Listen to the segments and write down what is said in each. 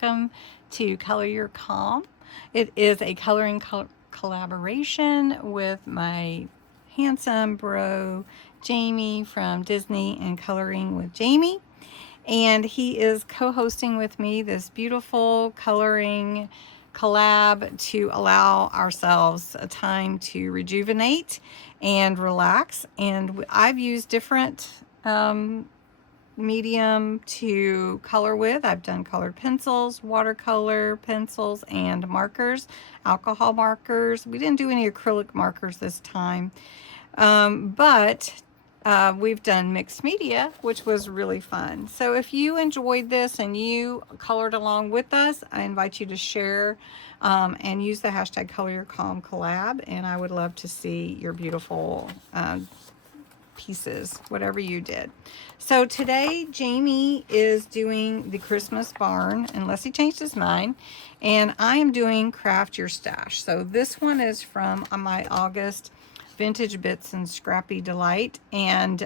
welcome to Color Your Calm. It is a coloring collaboration with my handsome bro Jamie from Disney and Coloring with Jamie. And he is co-hosting with me this beautiful coloring collab to allow ourselves a time to rejuvenate and relax. And I've used different medium to color with. I've done colored pencils, watercolor pencils, and markers, alcohol markers. We didn't do any acrylic markers this time, but we've done mixed media, which was really fun. So if you enjoyed this and you colored along with us, I invite you to share and use the hashtag Color Your Calm Collab, and I would love to see your beautiful pieces, whatever you did. So today Jamie is doing the Christmas barn, unless he changed his mind, and I am doing Craft Your Stash. So this one is from my August Vintage Bits and Scrappy Delight, and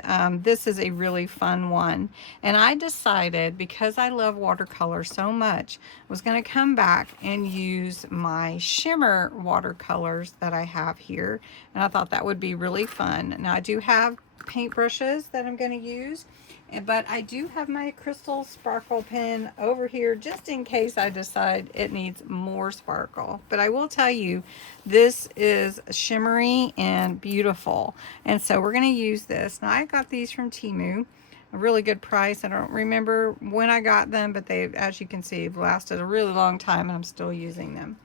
this is a really fun one. And I decided, because I love watercolor so much, I was going to come back and use my shimmer watercolors that I have here, and I thought that would be really fun. Now I do have paintbrushes that I'm going to use, but I do have my crystal sparkle pen over here just in case I decide it needs more sparkle. But I will tell you, this is shimmery and beautiful, and so we're going to use this. Now I got these from Temu, a really good price. I don't remember when I got them, but they, as you can see, have lasted a really long time, and I'm still using them.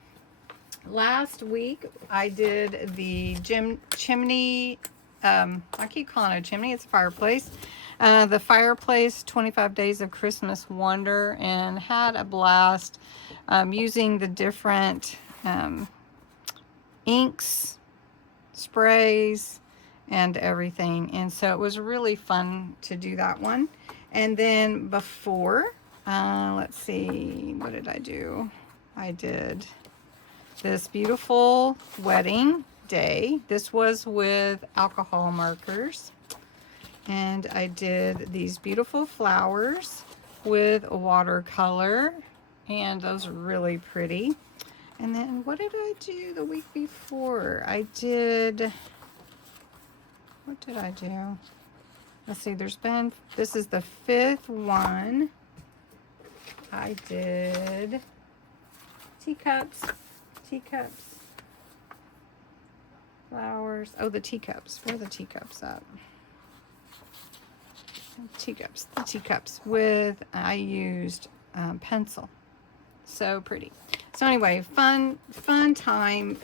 Last week I did the chimney. I keep calling it a chimney. It's a fireplace. The fireplace 25 Days of Christmas Wonder, and had a blast using the different inks, sprays, and everything. And so it was really fun to do that one. And then before, let's see, what did I do? I did this beautiful wedding day. This was with alcohol markers, and I did these beautiful flowers with watercolor, and those are really pretty. And then what did I do the week before? I did, what did I do? Let's see, this is the 5th one. I did teacups, flowers. Oh, the teacups. Where are the teacups at? The teacups with, I used pencil. So pretty. So anyway, fun time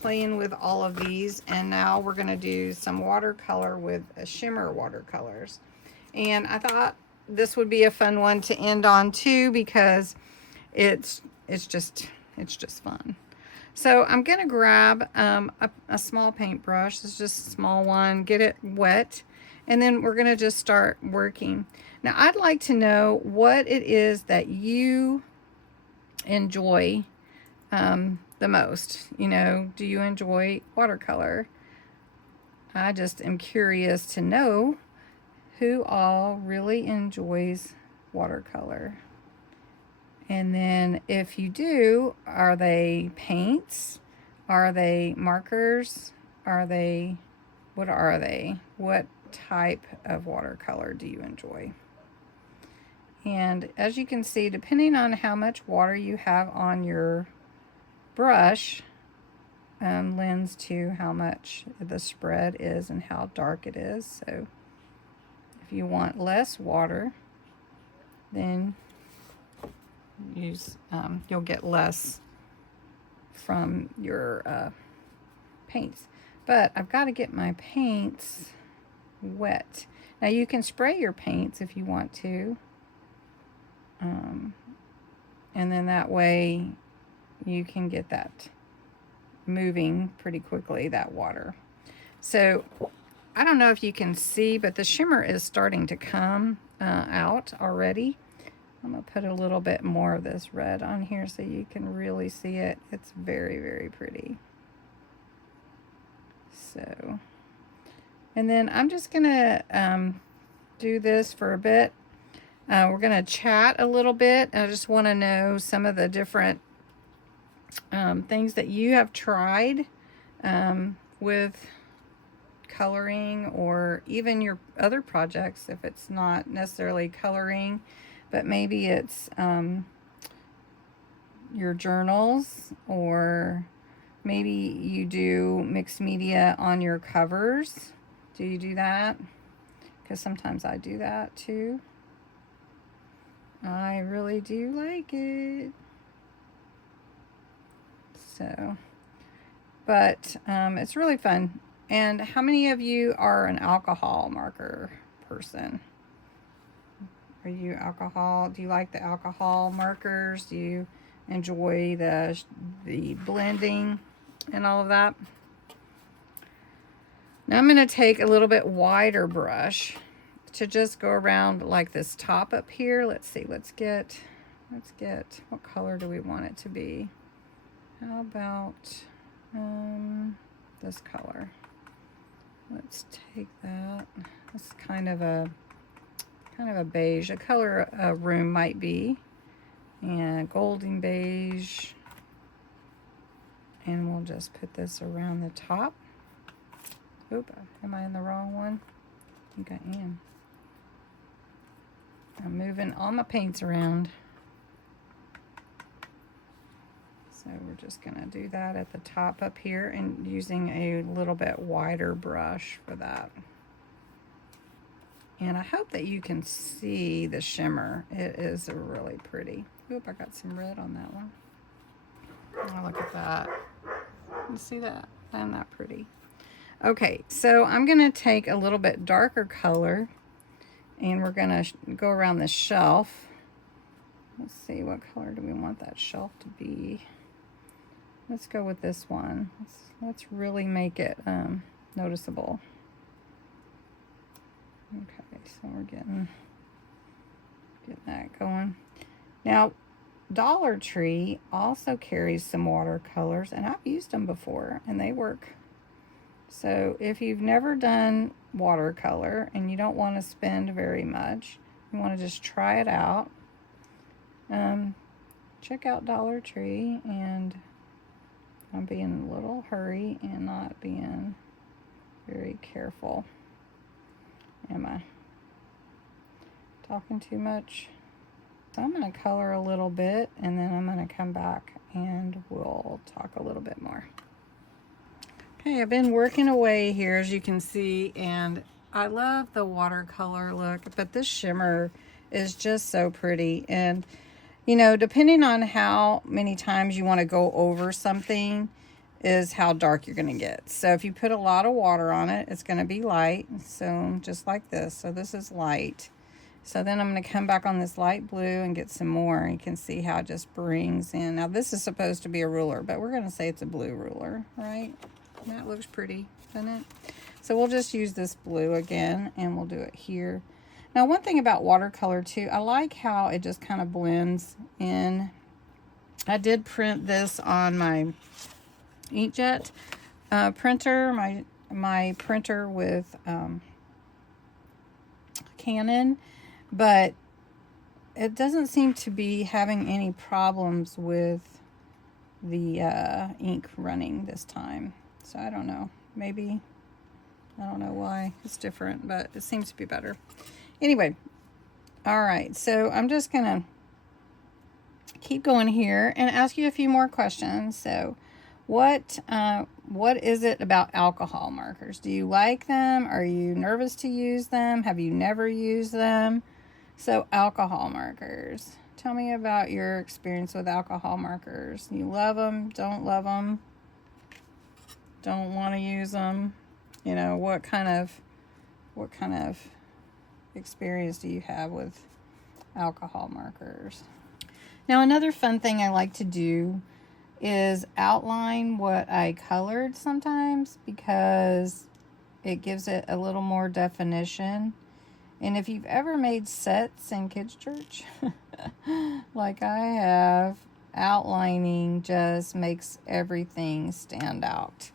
playing with all of these. And now we're going to do some watercolor with shimmer watercolors. And I thought this would be a fun one to end on too, because it's just fun. So I'm going to grab a small paintbrush. It's just a small one. Get it wet. And then we're going to just start working. Now, I'd like to know what it is that you enjoy the most. You know, do you enjoy watercolor? I just am curious to know who all really enjoys watercolor. And then if you do, are they paints? Are they markers? What are they? What type of watercolor do you enjoy? And as you can see, depending on how much water you have on your brush, lends to how much the spread is and how dark it is. So if you want less water, then you'll get less from your paints. But I've got to get my paints wet. Now you can spray your paints if you want to, and then that way you can get that moving pretty quickly, that water. So I don't know if you can see, but the shimmer is starting to come out already. I'm going to put a little bit more of this red on here so you can really see it. It's very, very pretty. So, and then I'm just going to do this for a bit. We're going to chat a little bit. I just want to know some of the different things that you have tried with coloring, or even your other projects, if it's not necessarily coloring, but maybe it's your journals, or maybe you do mixed media on your covers. Do you do that? Because sometimes I do that too. I really do like it. So, but it's really fun. And how many of you are an alcohol marker person? Are you alcohol? Do you like the alcohol markers? Do you enjoy the blending and all of that? Now I'm going to take a little bit wider brush to just go around like this top up here. Let's see. Let's get what color do we want it to be? How about this color? Let's take that. It's kind of a beige, a color a room might be, and golden beige. And we'll just put this around the top. Oop, am I in the wrong one? I think I am. I'm moving all my paints around. So we're just going to do that at the top up here, and using a little bit wider brush for that. And I hope that you can see the shimmer. It is really pretty. Oop, I got some red on that one. Oh, look at that. You see that? Isn't that pretty? Okay, so I'm going to take a little bit darker color, and we're going to go around the shelf. Let's see, what color do we want that shelf to be? Let's go with this one. Let's really make it noticeable. Okay, so we're getting that going. Now, Dollar Tree also carries some watercolors, and I've used them before, and they work. So if you've never done watercolor and you don't want to spend very much, you want to just try it out, check out Dollar Tree. And I'm being in a little hurry and not being very careful. Am I talking too much? So I'm going to color a little bit, and then I'm going to come back and we'll talk a little bit more. Okay, I've been working away here, as you can see, and I love the watercolor look, but this shimmer is just so pretty. And you know, depending on how many times you want to go over something is how dark you're going to get. So if you put a lot of water on it, it's going to be light. So just like this. So this is light. So then I'm going to come back on this light blue and get some more. You can see how it just brings in. Now this is supposed to be a ruler, but we're going to say it's a blue ruler, right? That looks pretty, doesn't it? So we'll just use this blue again, and we'll do it here. Now, one thing about watercolor too, I like how it just kind of blends in. I did print this on my inkjet printer, my printer with Canon, but it doesn't seem to be having any problems with the ink running this time. So I don't know, maybe, I don't know why it's different, but it seems to be better. Anyway, all right, so I'm just gonna keep going here and ask you a few more questions. So what is it about alcohol markers? Do you like them? Are you nervous to use them? Have you never used them? So alcohol markers, tell me about your experience with alcohol markers. You love them, don't love them, don't want to use them? You know, what kind of experience do you have with alcohol markers? Now, another fun thing I like to do is outline what I colored sometimes, because it gives it a little more definition. And if you've ever made sets in kids' church, like I have, outlining just makes everything stand out.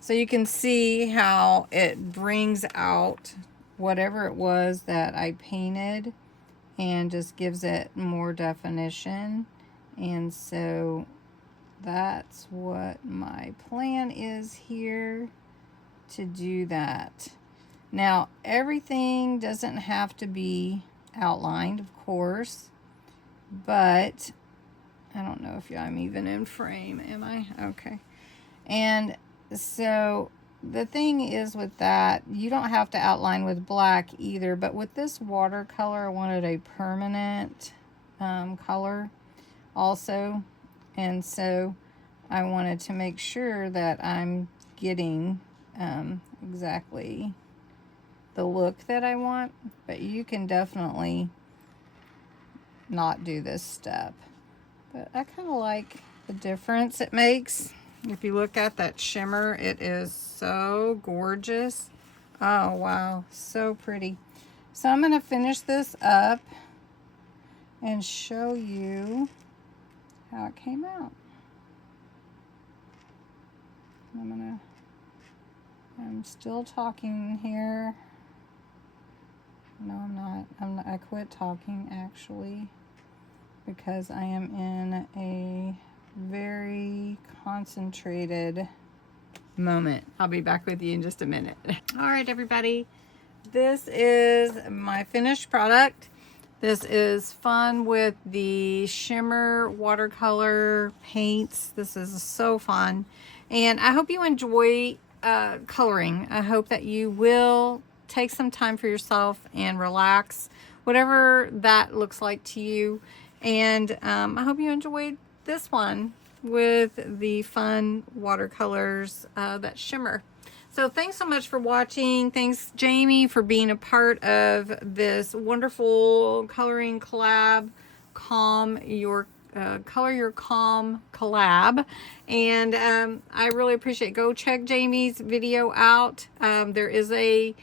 So you can see how it brings out whatever it was that I painted and just gives it more definition. And so that's what my plan is here, to do that. Now, everything doesn't have to be outlined, of course, but I don't know if I'm even in frame, am I? Okay. And so the thing is with that, you don't have to outline with black either, but with this watercolor, I wanted a permanent color also. And so I wanted to make sure that I'm getting exactly the look that I want, but you can definitely not do this step. But I kind of like the difference it makes. If you look at that shimmer, it is so gorgeous. Oh, wow. So pretty. So I'm going to finish this up and show you how it came out. I'm still talking here. No, I'm not. I quit talking, actually, because I am in a very concentrated moment. I'll be back with you in just a minute. All right, everybody. This is my finished product. This is fun with the shimmer watercolor paints. This is so fun. And I hope you enjoy coloring. I hope that you will take some time for yourself and relax, whatever that looks like to you. And I hope you enjoyed this one with the fun watercolors that shimmer. So thanks so much for watching. Thanks, Jamie, for being a part of this wonderful coloring collab, Color Your Calm collab. And I really appreciate it. Go check Jamie's video out. There is a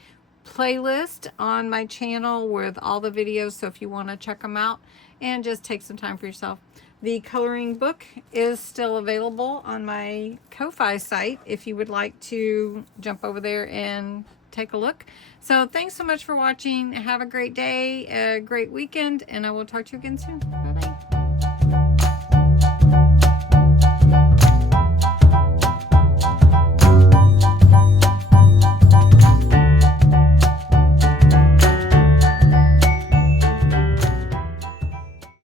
playlist on my channel with all the videos, so if you want to check them out and just take some time for yourself. The coloring book is still available on my Ko-Fi site if you would like to jump over there and take a look. So thanks so much for watching. Have a great day, a great weekend, and I will talk to you again soon. Bye-bye.